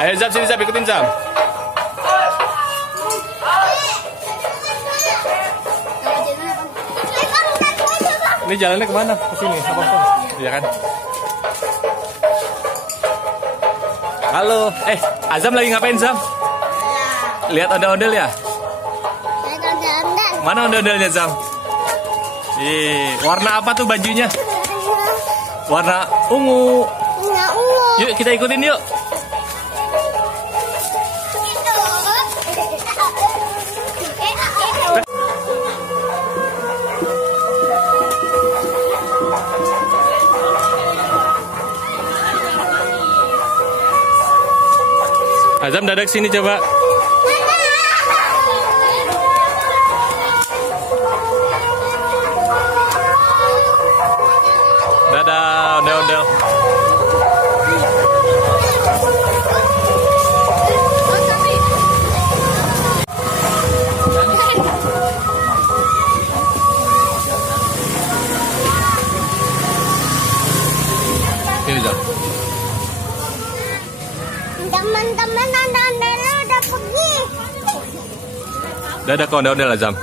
Ayo Zam, sini Zam, ikutin Zam. Ini jalannya kemana? Ke sini, apa pun? Iya kan? Halo, Azam lagi ngapain Zam? Lihat ondel-ondel ya? Mana ondel-ondelnya Zam? Warna apa tuh bajunya? Warna ungu. Yuk kita ikutin yuk. Azam dadak sini coba. Dadah, ondel-ondel. Ini Zam. Teman-teman ondel-ondel udah pergi. Dadah ke ondel-ondel Azam.